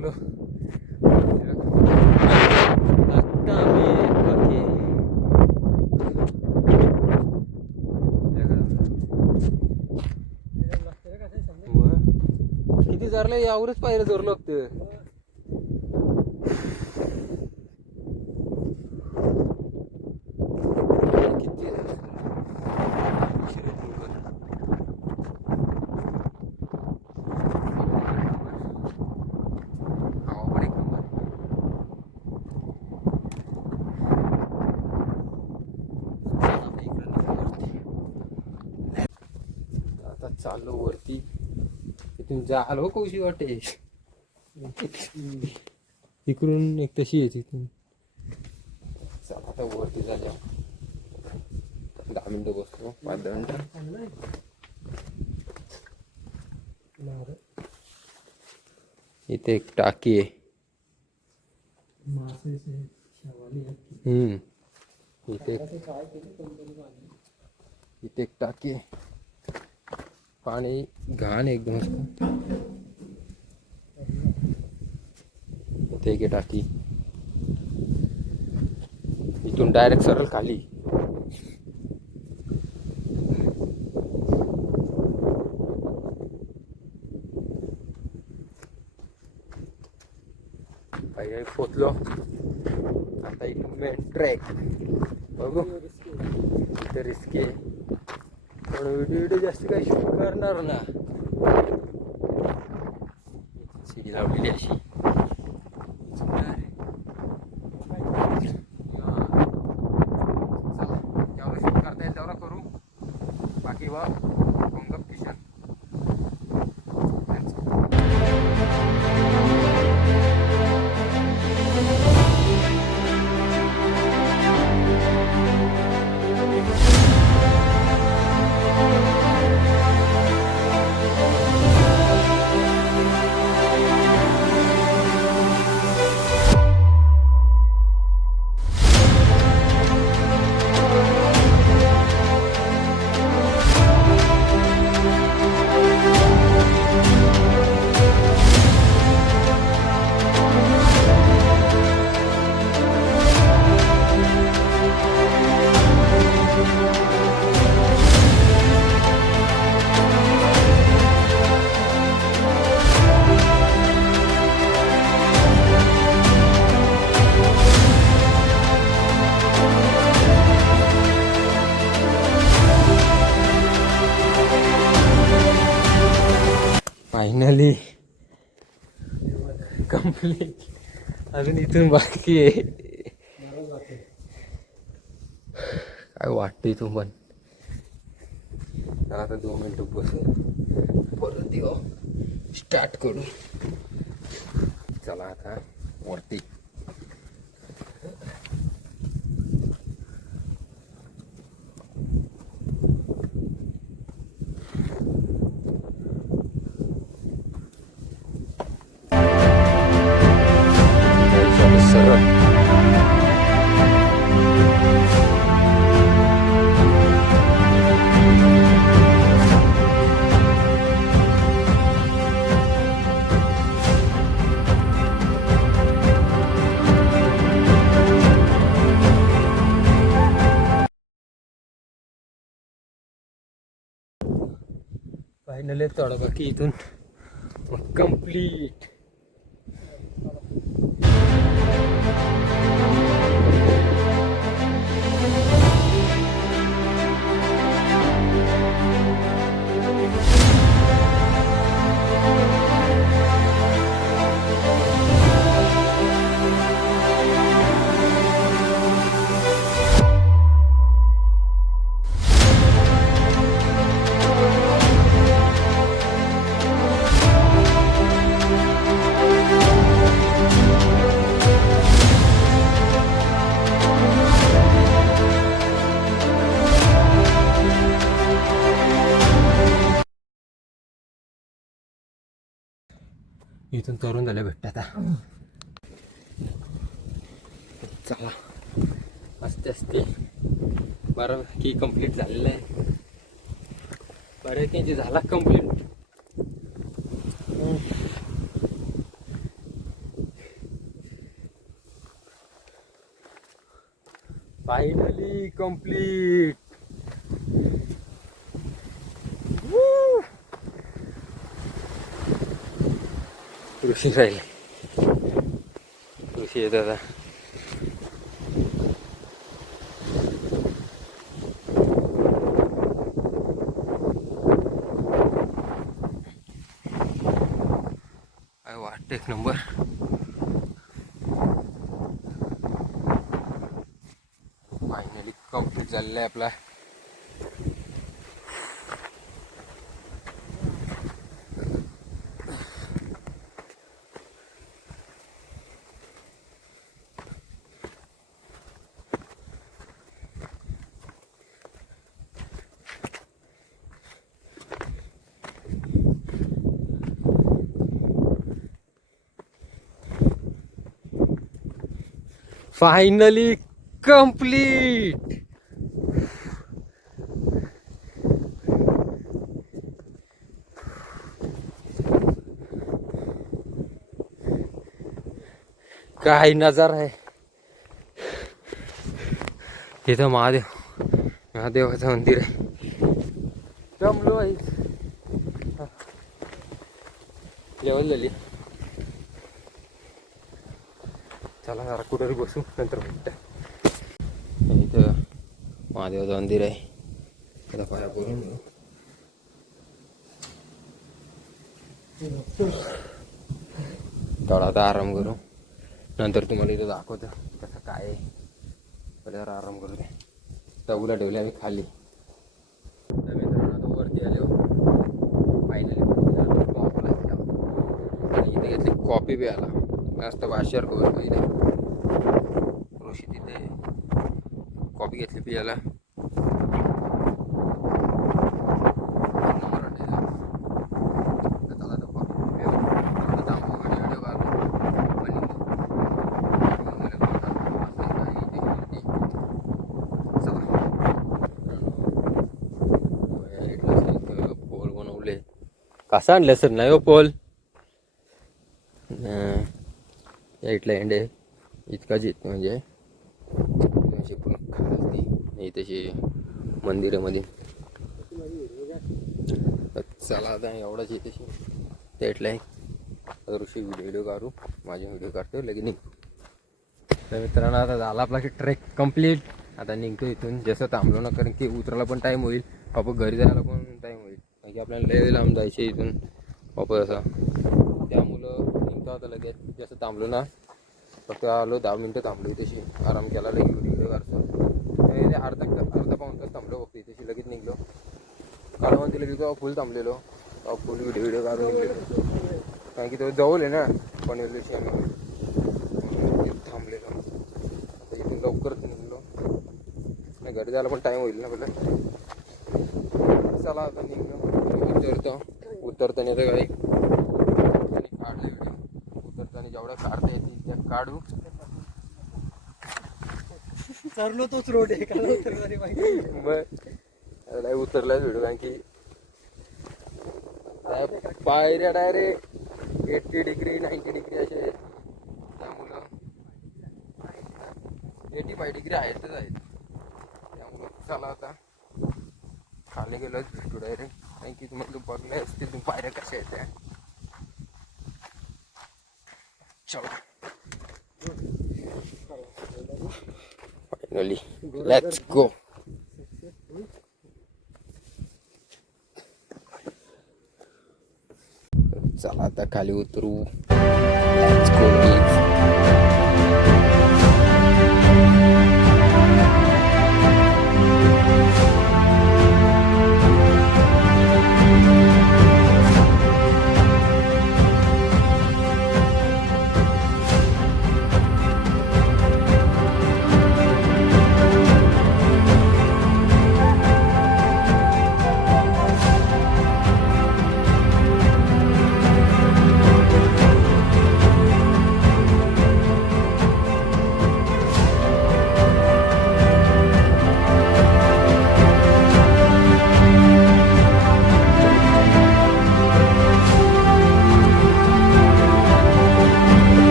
उतरलो. आता आम्ही बाकी किती जरलं यावरच पाहिलं जोर लागतं. आता चाललो वरती. इथून जालो कौशी वाटे इकडून एक तशी आहे तिथून. चला आता वरती झाल्या 10 मिनिटं बसतो, 5-10 मिनिटं. इथे एक टाकी आहे. इथे एक टाकी आहे. पाणी घाण एकदम. इथे एक टाकी. इथून डायरेक्ट सरळ खाली. काही पोचलो. आता इथून मेन ट्रॅक बघू. इथे रिस्क आहे पण व्हिडिओ जास्त काही शूट करणार ना. सीडी लावलेली अशी. शूट करता येईल तेवढा करू. बाकी वा गप किशन. Finally complete. अजून इथून बाकी आहे. काय वाटतं इथून पण. आता 2 मिनिटं बसून परत येऊ. स्टार्ट करू. चला आता वरती. फायनली थोडं बाकी इथून मग कंप्लीट. इथून तरुण झाल्या भेटतात. चला असते असते बऱ्यापैकी कंप्लीट झालेलं आहे. बऱ्यापैकी झाला कंप्लीट. Finally complete. ऋषी राहिले, ऋषी येत आता. काय वाटत एक नंबर. फायनली कंप्लीट झालेला आहे आपला. Finally complete. काय नजारा आहे तिथं. महादेवाचं मंदिर आहे. जमलो आहे. लेवल झाली. चला जरा कुठेतरी बसू, नंतर भेटतं. इथं महादेवाचं मंदिर आहे. आता पाया पडून थोडा आता आराम करू, नंतर तुम्हाला इथं दाखवतो कसं काय आहे. जरा आराम करू दे. तबूला ठेवले आम्ही खाली. तर मित्रांनो आता वरती आलो. फायनली इथे घेतली कॉफी प्यायला. मस्त बाशर कवर पहिले ऋषी तिथे कॉफी घेतली पियाला. पोल बनवले. कसा आणलं सर नाही हो पोल. या इथला एंड आहे इतकाच येत म्हणजे पूर्ण खाली नाही तशी मंदिरामध्ये. चला आता एवढाच येते त्या इथला आहे. ऋषी व्हिडिओ काढू, माझे व्हिडिओ काढतो लगेच निघतो. तर मित्रांनो आता झाला आपला ट्रेक कंप्लीट. आता निघतो इथून. जसं थांबलो ना, कारण की उतरायला पण टाईम होईल, वापस घरी जायला पण टाईम होईल. कारण की आपल्याला लय लांब जायचे इथून वापस असा. त्यामुळं निघतो आता लगेच. जसं थांबलो ना, फक्त आलो 10 मिनटं थांबलो तशी, आराम केला, लगेच व्हिडिओ काढतो. अर्धा पाऊण तास थांबलो फक्त तशी, लगेच निघलो. काळवंती लगेच तेव्हा फुल थांबलेलो, तेव्हा फुल व्हिडिओ काढून निघलेलो. कारण की तो जवळ आहे ना पनवेलशी, आम्ही थांबलेलो. आता इथून लवकरच निघलो, नाही घरी जायला पण टाईम होईल ना आपल्याला. चला आता निघलो. उतरताना तर काही काढले व्हिडिओ. उतरताना जेवढ्या काढता येतील त्या काढू. चाललो तोच रोड आहे. मग उतरलाच व्हिडिओ. कारण की पायऱ्या डायरेक्ट 80 डिग्री 90 डिग्री असे आहेत. त्यामुळं 85 डिग्री आहेतच आहेत. त्यामुळं चला आता खाली गेलोच भेटू डायरेक्ट. कारण की तुम्हाला बघले असतील तुम्ही पायऱ्या कशा आहेत त्या. चला फायनली लेट्स गो. चला आता खाली उतरू. Let's go.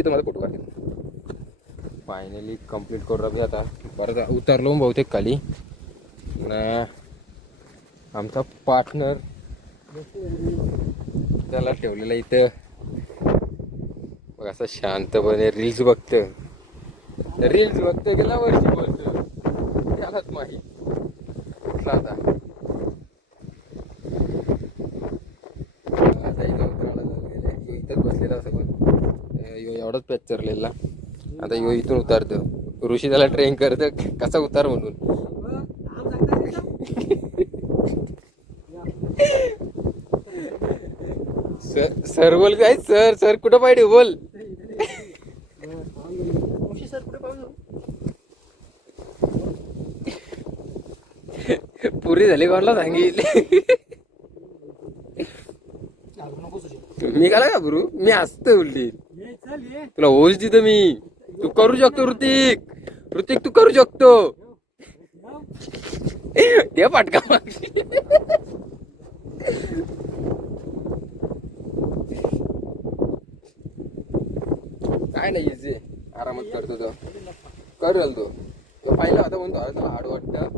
तिथं माझा फोटो काढते. फायनली कम्प्लीट करू आम्ही आता. परत उतरलो बहुतेक खाली ना. आमचा पार्टनर त्याला ठेवलेला इथं बघ, असं शांतपणे रील्स बघतं. गेला वर्षी बोलतो त्यालाच माहीत. आता इथंच बसलेला असं पण एवढाच पॅच चरलेला. आता यो इथून उतारतो. ऋषी त्याला ट्रेन करतं कसा उतार म्हणून. सर बोल काय सर कुठं पाहिजे बोल. पुरी झाली कोणाला सांगितली. मी काला घाबरू, मी हसतो उलटी. तुला होच तिथं मी. तू करू शकतो ऋतिक तू करू शकतो. ते पाटका काय नाही इझी आरामात करतो तो. करेल तो पाहिला होता म्हणतो त्याला हाड वाटतं.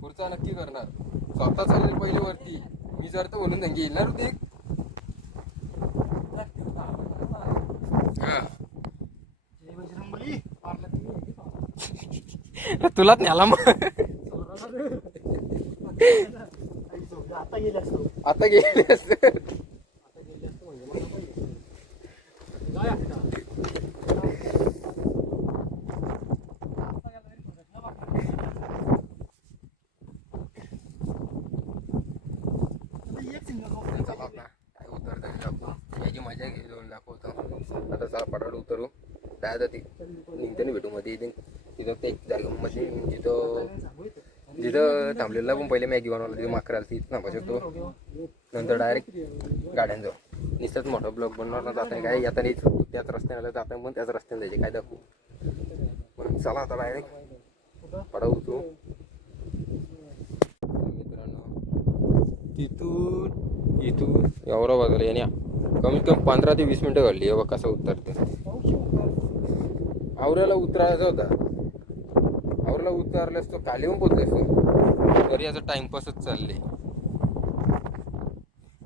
पुढचा नक्की करणार. स्वतः चालले पहिले वरती. मी जर तर म्हणून सांगे येईल ना ऋतिक. तुलाच न्याला मग. आता गेले असते. याची मजा घेऊन दाखवतो. आता चला पटापट उतरू. दादा ती निघते भेटू मध्ये तिथं ते जागेमध्ये जिथं थांबलेला पण पहिले मॅगी बनवला तिथे माकर आली तिथं थांबू शकतो. नंतर डायरेक्ट गाड्यान जाऊ. निसर्ग मोठा ब्लॉक बनवणार ना जाता काय आता नाही. त्याच रस्त्याने जाता पण त्याच रस्त्याने जायचे काय दाखवू. पण चला आता डायरेक्ट पडा उतरू. मित्रांनो इथून एवढा बाजूला याने कमीत कमी 15 ते 20 मिनिटं घडली. बघ कसं उतरते. आवऱ्याला उतरायचा होता. आवऱ्याला उतरल्यास तो खाली येऊन पोचलास तो. तरी याचा टाइमपासच चालले.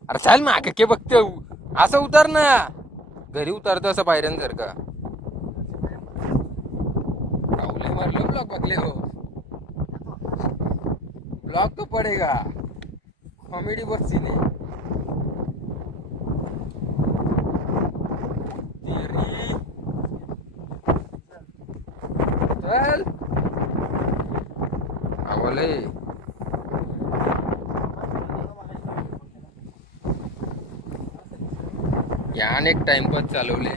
अरे चाल मग के बघते असं उतर ना. घरी उतरतं असं पायऱ्यांसारखा. आवले मारलो ब्लॉक बघले हो. ब्लॉक तो पडेगा. कॉमेडी बस सीन है. चल आवले यान एक टाइमपास चालवले.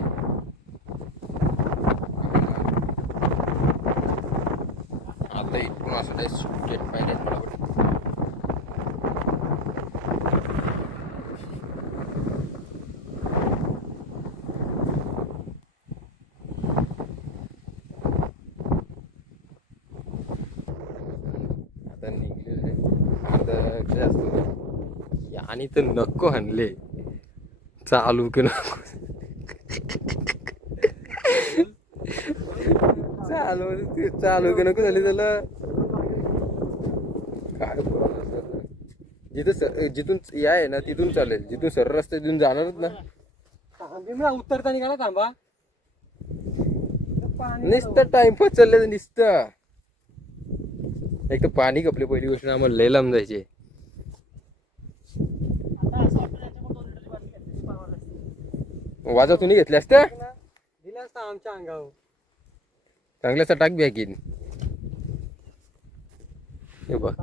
आता इथून असं स्टेट पाहिजे पडापट. आता निघले अर्धा जास्त आणि तर नको आणले. चालू की नको चालू की नको झाली त्याला. काय जिथून या आहे ना तिथून चालेल. जिथून सरळ रस्ता तिथून जाणारच ना. उतरता निघाला थांबा. नुसतं टाइमपास चाललं नुसतं. एक तर पाणी कपले पहिली गोष्ट आम्हाला लय लांब जायचे. वाजा तुम्ही घेतले असत्या दिला असता आमच्या अंगावर. चांगल्याचा टाक बॅगीन. हे बघ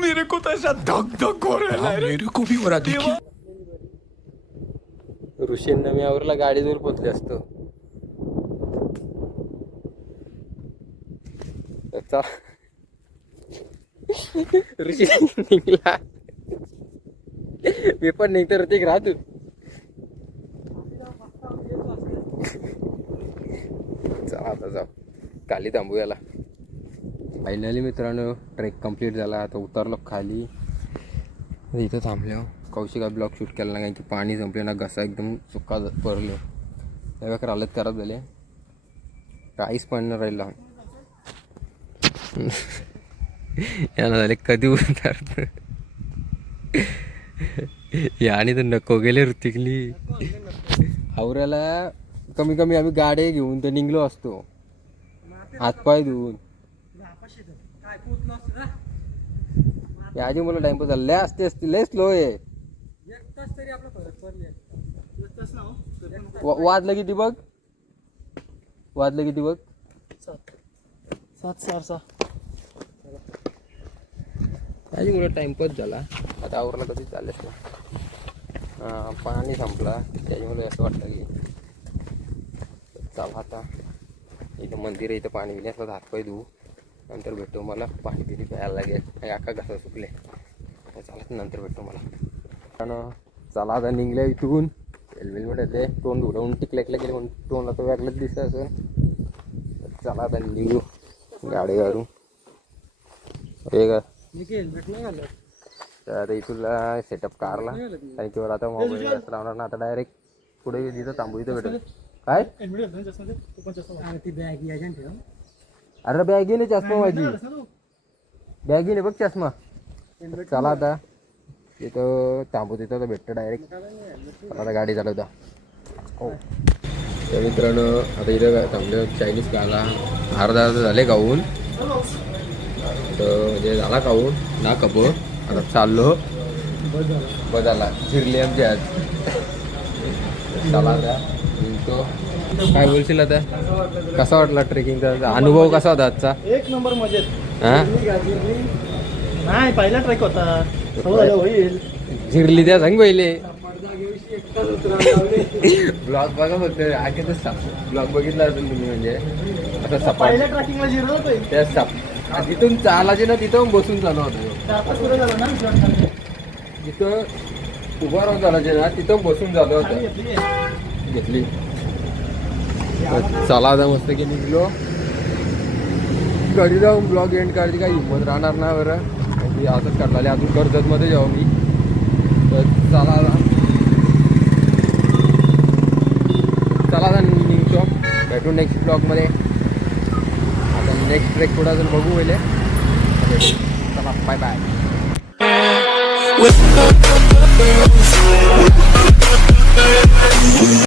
मेरे को तो ऐसा धक धक हो रहा है. मेरे को भी हो रहा देखिए. ऋषींना मी आवरला गाडी दूर पोचले असतो. ऋषी निघला. मी पण निघतो ऋतिक राहतो. चला आता जाऊ खाली थांबू याला. फायनली मित्रांनो ट्रेक कंप्लीट झाला. आता उतरलो खाली. इथं थांबलो. कौशिका ब्लॉग शूट केला ना, कारण की पाणी संपले ना, घसा एकदम सुका पडले, त्यावेळेस हालत खराब झाले, काहीच पण नाही राहिलं. यानं झाले कधी उतारत याने तर नको गेले ऋतिकली. आवऱ्याला कमी कमी आम्ही गाड्या घेऊन तर निघलो असतो, हातपाय धुवून. आधी मला टाइमपास झाला, लय असते लय स्लो आहे. वाजलं किती बघ, वाजलं किती बघ, 7:06. आधी मला टाइमपास झाला. आता आवरला कधी चाललेस ना, पाणी संपला, त्याच्यामुळे असं वाटतं की चला आता इथं मंदिर आहे, इथं पाणी पिणे असलं हातपाय धुवू, नंतर भेटतो. मला पाणी पिणी प्यायला लागेल, अख्खा घसा सुकले. चला नंतर भेटतो मला. कारण चला आता निघल्या इथून. हेल्मेट येते, तोंड उडवून टिकल्या गेले म्हणून तोंड आता वेगळंच दिसतं असं. चला आता निघू गाडी काढू. हे का हेल्मेट नाही घालत. तर आता इथूनला सेटअप कारला, कारण की आता मोबाईल लावणार ना, आता डायरेक्ट पुढे तिथं थांबू, इथं भेटेल. काय ती बॅग यायच्या ठेव. अरे बॅग घेणे चष्मा, माझी बॅग घेणे बघ चष्मा. चला आता तिथं थांबू, तिथं तर भेटतं डायरेक्ट. आता गाडी चालवता. हो तर मित्रांनो, आता इथं थांबलं चायनीज खायला. अर्धा झाले खाऊन, तर म्हणजे झाला खाऊन ना कप. आता चाललो बदला शिरली आमची आज. चला आता तो काय बोलशील आता, कसा वाटला ट्रेकिंगचा अनुभव, कसा होता आजचा? एक नंबर मजेत. हा नाही पहिला ट्रेक होता, होईल. झिरली त्या सांग पहिले. ब्लॉग बघा फक्त, आगे तर ब्लॉग बघितला असेल तुम्ही, म्हणजे असं सपाट पहिल्या ट्रॅकिंगला जिरो त्या जिथून चालायचे ना, तिथं बसून चालू होतं. जिथं उभा राहून चालायचे ना, तिथं बसून चालू होतं. घेतली. चला आता मस्त की निघलो. घरी जाऊन ब्लॉग एंड करायची काही हिंमत राहणार ना बरं, की असंच काढला. अजून कर्जतमध्ये जाऊ मी. तर चला आता निघतो, भेटू नेक्स्ट ब्लॉगमध्ये. आता नेक्स्ट ट्रेक पुढे अजून बघू पहिले. चला बाय बाय.